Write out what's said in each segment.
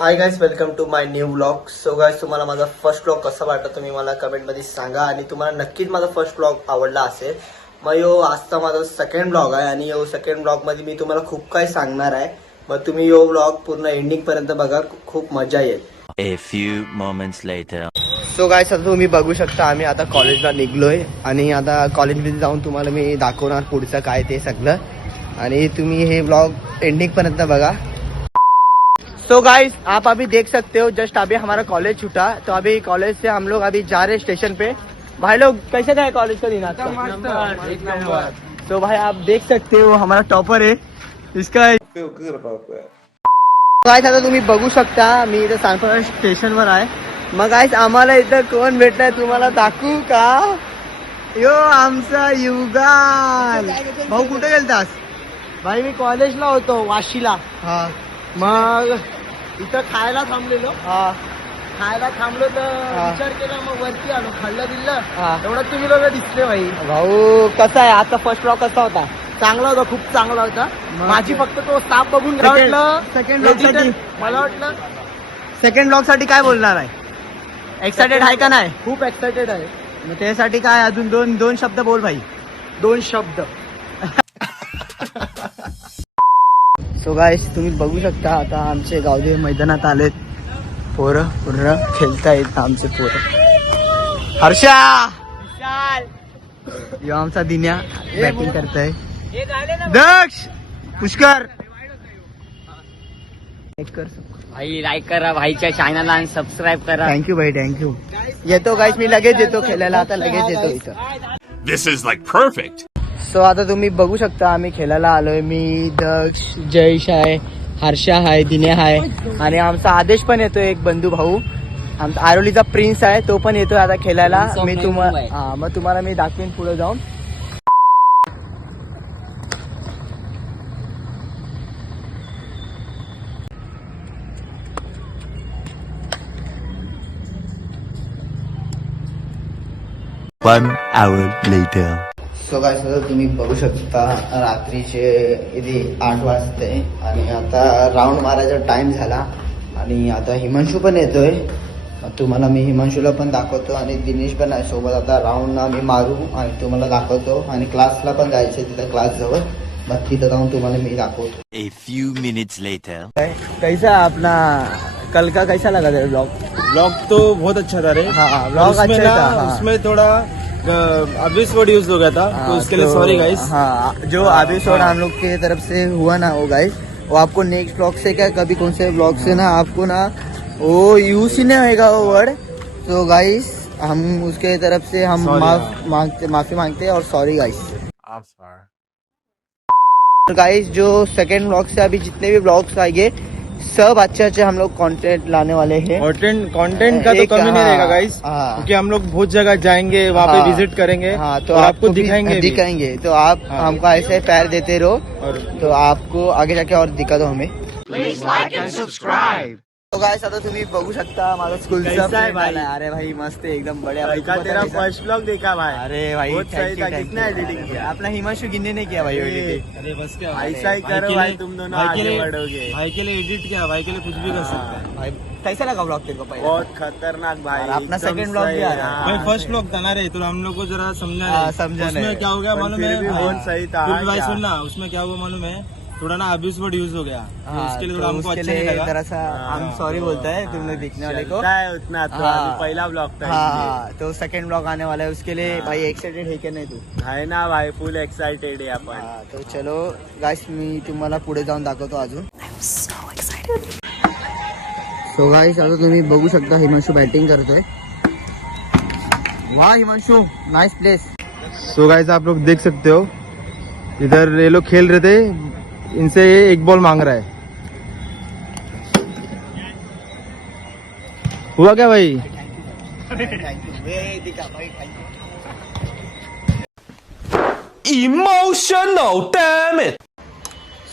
High guys, welcome to my new vlog. So guys, तुम्हाला माझा first vlog कसा वाटला तुम्ही मला कमेंटमध्ये सांगा. आणि तुम्हाला नक्कीच माझा फर्स्ट व्लॉग आवडला असेल. मग आजचा माझा सेकंड व्लॉग आहे आणि सेकंड व्लॉगमध्ये मी तुम्हाला खूप काही सांगणार आहे. मग तुम्ही व्लॉग पूर्ण एंडिंग पर्यंत बघा, खूप मजा येईल. A few moments later. So guys, आता तुम्ही बघू शकता आम्ही आता कॉलेजला निघलोय आणि आता कॉलेजमध्ये जाऊन तुम्हाला मी दाखवणार पुढचं काय ते सगळं. आणि तुम्ही हे व्लॉग एंडिंग पर्यंत बघा. तो गाइस, आप अभी देख सकते हो जस्ट अभी हमारा कॉलेज छूटा, तो अभी कॉलेज से हम लोग अभी जा रहे हैं स्टेशन पे. भाई लोग कैसे गए कॉलेज का दिन आपका? एक नंबर. तो भाई आप देख सकते हो हमारा टॉपर है इसका. गाइस, आता तुम्ही बघू शकता मी इथं सांगतो स्टेशनवर आहे. मग गाइस, आम्हाला इथं कोण भेटलाय तुम्हाला दाखवू का? यो आमचा युगाल भाऊ. कुठे गेलतास? भाई मी कॉलेजला होतो वाशीला. हा, मग इथं खायला थांबलेलो. खायला थांबलो तर विचार केला, मग वरती आलो, खाल्लं दिलं तेवढं तुम्ही लोक दिसले. भाऊ कसा आहे आता फर्स्ट व्लॉग कसा होता? चांगला होता, खूप चांगला होता. माझी फक्त तो स्टाफ बघून सेकंड ब्लॉग साठी मला वाटलं सेकंड ब्लॉग साठी काय बोलणार आहे? एक्सायटेड आहे का नाही? खूप एक्सायटेड आहे. मग त्यासाठी काय अजून दोन शब्द बोल भाई. 2 शब्द. सो गाइस, तुम्ही बघू शकता आता आमचे गावदेव मैदानात आलेत. पोरं पूर्ण खेळतायत आमचे पोरं. हर्षा, यो आमचा दिन्या बॅटिंग करताय. दक्ष, पुष्कर भाई लाईक करा भाईच्या चॅनलला आणि सबस्क्राईब करा. थँक्यू भाई, थँक्यू. येतो गाइस, मी लगेच येतो खेळायला. आता लगेच येतो इथं. This is like perfect. So आता तुम्ही बघू शकता आम्ही खेळायला आलोय. मी, दक्ष, जयेश आहे, हर्षा आहे, दिन्या आहे आणि आमचा आदेश पण येतोय, एक बंधू भाऊ. आमचा आरोलीचा प्रिन्स आहे, तो पण येतोय आता खेळायला. मी मग तुम्हाला मी दाखवीन पुढे जाऊन. One hour later. So guys, तुम्ही बघू शकता रात्रीचे इथे 8 वाजते आणि आता राऊंड मारायचा टाइम झाला. आणि आता हिमांशू पण येतोय. तुम्हाला मी हिमांशूला पण दाखवतो आणि दिनेश पण आहे सोबत. आता राऊंड आम्ही मारू आणि तुम्हाला दाखवतो. आणि क्लासला पण जायचं तिथं क्लास जवळ, मग तिथं जाऊन तुम्हाला मी दाखवतो. A few minutes later. कैसा अपना कल का कैसा लगा तेरा ब्लॉग तो बहुत अच्छा था रे. हाँ, ब्लॉग उसमें अच्छा ना, था. हाँ. उसमें थोड़ा अबिस वर्ड यूज हो गया था, तो उसके लिए सॉरी गाइस. हाँ, जो एपिसोड हम लोग के तरफ से हुआ ना वो गाइस, वो आपको नेक्स्ट ब्लॉग से क्या कभी कौन से ब्लॉग से ना आपको ना वो यूज ही नहीं होगा वो वर्ड. तो गाइस, हम उसके तरफ से हम माफी मांगते हैं और सॉरी गाइस. गाइस, जो सेकंड ब्लॉग से अभी जितने भी ब्लॉग्स आएंगे सब अच्छे हम लोग कंटेंट लाने वाले हैं. कंटेंट का तो कमी नहीं रहेगा गाइस, क्योंकि हम लोग बहुत जगह जाएंगे, वहाँ पे विजिट करेंगे. हाँ, तो और आपको भी दिखाएंगे. तो आप हमको ऐसे प्यार देते रहो और तो आपको आगे जाके और दिखा दो हमें. तो गाइस, आता तुम्ही बघू शकता माझा स्कूलचा कैसा है भाई? अरे भाई मस्त है, एकदम बढ़िया. तेरा फर्स्ट ब्लॉग देखा भाई. अरे भाई बहुत सही था. कितना एडिटिंग किया अपना हिमांशु गिन्ने ने किया भाई एडिटिंग. अरे बस क्या ऐसा ही करो भाई, तुम दोनों आगे बढ़ोगे. भाई के लिए एडिट किया, भाई के लिए कुछ भी कर सकता है. भाई कैसा लगा ब्लॉग तेरे को पहले? बहुत खतरनाक भाई. और अपना second vlog भी आ रहा है. भाई फर्स्ट ब्लॉग था ना रे, तो हम लोग को जरा समझा हाँ, नहीं. समझा नहीं. उसमें क्या हो गया मालूम है? बहुत सही था. फिर भाई सुन ना, उसमें क्या हुआ मालूम है, थोड़ा ना अब्यूज वर्ड यूज हो गया. तो उसके लिए थोड़ा हमको अच्छा नहीं लगा. जरा सा हम सॉरी बोलता है तुम लोग देखने वाले को. उतना हाँ. पहला ब्लॉग था. हाँ, तो सेकंड ब्लॉग आने वाला है, उसके लिए भाई एक्साइटेड है क्या नाही तू? है ना भाई, फुल एक्साइटेड आहे आपण. हा, तो चलो गाइस, मी तुम्हाला पुढे जाऊन दाखवतो अजून. सो गाइस, आता तुम्ही बघू शकता हिमांशू बॅटिंग करतोय. वाह Himanshu, nice place. So guys, आप लोग देख सकते हो इधर ये लोग खेल रहे थे, इनसे ये एक बॉल मांग रहा है. हुआ क्या भाई? Emotional, damn it.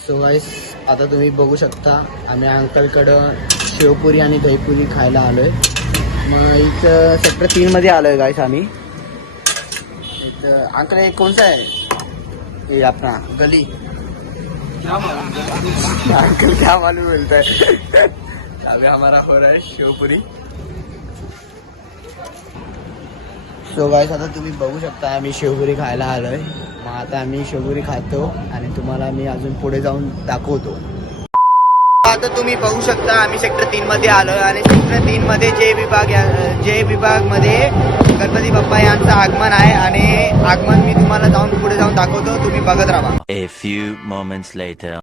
So guys, आता तुम्ही बघू शकता आम्ही अंकलकडं शेवपुरी आणि दहीपुरी खायला आलोय. मग इथं सेक्टर 3 मध्ये आलोय गाइस आम्ही. इथं अंकल एक कोणता आहे ये अपना गली? अंकल क्या मालूम बोलता है. अभी हमारा हो रहा है शेवपुरी. सो गाइस आता तुम्ही बघू शकता आम्ही शेवपुरी खायला आलोय. मग आता आम्ही शेवपुरी खातो आणि तुम्हाला मी अजून पुढे जाऊन दाखवतो. आता तुम्ही बघू शकता आम्ही सेक्टर 3 मध्ये आलोय आणि सेक्टर 3 मध्ये जे विभाग मध्ये गणपती बाप्पा यांचं आगमन आहे आणि आगमन मी तुम्हाला जाऊन पुढे जाऊन दाखवतो. तुम्ही बघत राहा. A few moments later.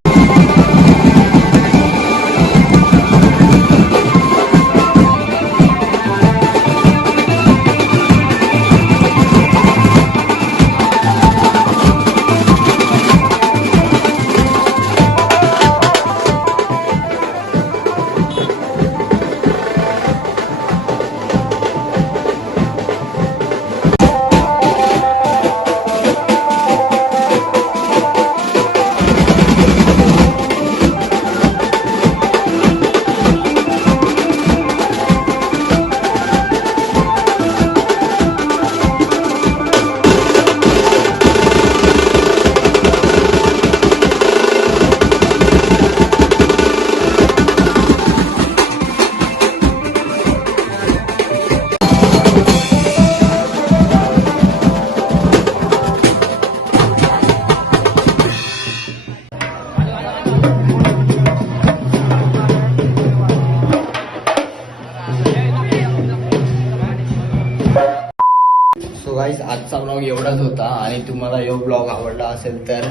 So guys आजचा ब्लॉग एवढाच होता आणि तुम्हाला यो ब्लॉग आवडला असेल तर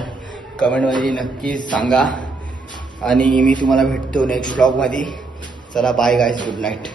कमेंटमध्ये नक्की सांगा आणि मी तुम्हाला भेटतो नेक्स्ट ब्लॉगमध्ये. चला बाय गाईस, गुड नाईट.